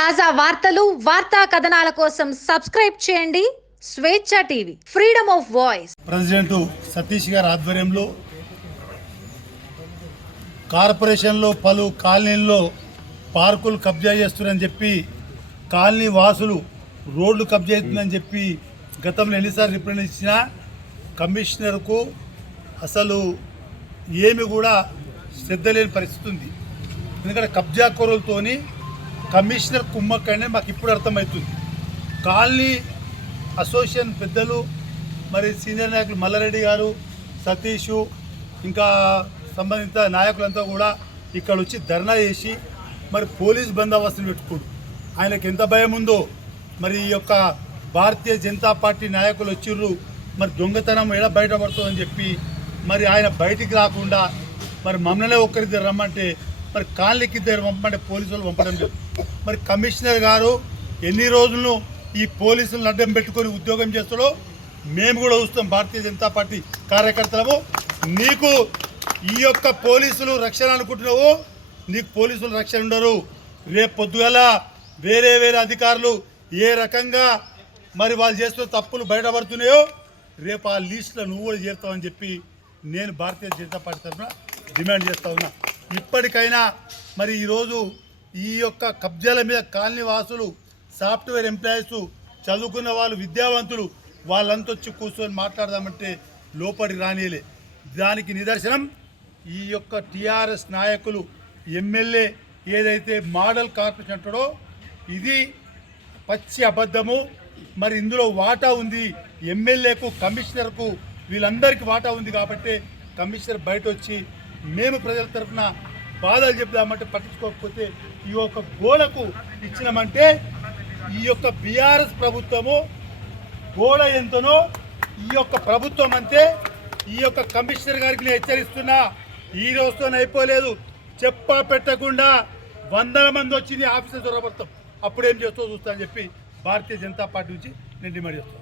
తాజా వార్తలు వార్తా కథనాల కోసం సబ్స్క్రైబ్ చేయండి. స్వేచ్ఛ TV freedom of voice. President Satish గారి ఆధ్వర్యంలో కార్పొరేషన్లో పలు కాలనీల్లో పార్కులు కబ్జా చేస్తున్నారని చెప్పి కాలనీ వాసులు రోడ్లు కబ్జా అవుతుందని చెప్పి గతంలో ఎన్నిసార్లు రిప్రజెంట్ ఇచ్చినా కమిషనర్కు అసలు ఏమి కూడా శ్రద్ధ లేని పరిస్థితి ఉంది. ఎందుకంటే కబ్జా కమిషనర్ కమిషనర్ అనేది మాకు ఇప్పుడు అర్థమవుతుంది. కాలనీ అసోసియేషన్ పెద్దలు మరి సీనియర్ నాయకులు మల్లారెడ్డి గారు సతీషు ఇంకా సంబంధిత నాయకులంతా కూడా ఇక్కడ వచ్చి ధర్నా చేసి మరి పోలీస్ బందోబస్తుని పెట్టుకోడు ఆయనకి ఎంత భయం ఉందో మరి ఈ యొక్క భారతీయ జనతా పార్టీ నాయకులు వచ్చిర్రు మరి దొంగతనం ఎలా బయటపడుతుందని చెప్పి మరి ఆయన బయటికి రాకుండా మరి మమ్మల్నే ఒక్కరిద్దరు రమ్మంటే మరి కాళ్ళకి ఇద్దరు పంపమంటే పోలీసులు పంపడం లేదు. మరి కమిషనర్ గారు ఎన్ని రోజులను ఈ పోలీసులను అడ్డం పెట్టుకొని ఉద్యోగం చేస్తాడో మేము కూడా చూస్తాం భారతీయ జనతా పార్టీ కార్యకర్తలము. నీకు ఈ యొక్క పోలీసులు రక్షణ అనుకుంటున్నావు? నీకు పోలీసులు రక్షణ ఉండరు. రేపు పొద్దుగల వేరే వేరే అధికారులు ఏ రకంగా మరి వాళ్ళు చేస్తున్న తప్పులు బయటపడుతున్నాయో రేపు ఆ లిస్టులో నువ్వు కూడా చేరుతావని చెప్పి నేను భారతీయ జనతా పార్టీ తరఫున డిమాండ్ చేస్తా ఉన్నా. ఇప్పటికైనా మరి ఈరోజు ఈ యొక్క కబ్జాల మీద కాలనీ వాసులు సాఫ్ట్వేర్ ఎంప్లాయీస్ చదువుకున్న వాళ్ళు విద్యావంతులు వాళ్ళంతా వచ్చి కూర్చొని మాట్లాడదామంటే లోపలి రానియలే. దానికి నిదర్శనం ఈ యొక్క టీఆర్ఎస్ నాయకులు ఎమ్మెల్యే ఏదైతే మోడల్ కార్పొరేషన్ అంటాడో ఇది పచ్చి అబద్ధము. మరి ఇందులో వాటా ఉంది. ఎమ్మెల్యేకు కమిషనర్కు వీళ్ళందరికీ వాటా ఉంది కాబట్టి కమిషనర్ బయట వచ్చి మేము ప్రజల తరఫున బాధలు చెప్దామంటే పట్టించుకోకపోతే ఈ యొక్క గోడకు ఇచ్చినామంటే ఈ యొక్క బీఆర్ఎస్ ప్రభుత్వము గోడ ఎంతనో ఈ యొక్క ప్రభుత్వం అంతే. ఈ యొక్క కమిషనర్ గారికి నేను హెచ్చరిస్తున్నా ఈ రోజుతో అయిపోలేదు. చెప్పా పెట్టకుండా వందల మంది వచ్చింది ఆఫీసర్ దొరకబడతాం అప్పుడు ఏం చేస్తావు చూస్తా అని చెప్పి భారతీయ జనతా పార్టీ నుంచి నేను డిమాండ్ చేస్తాను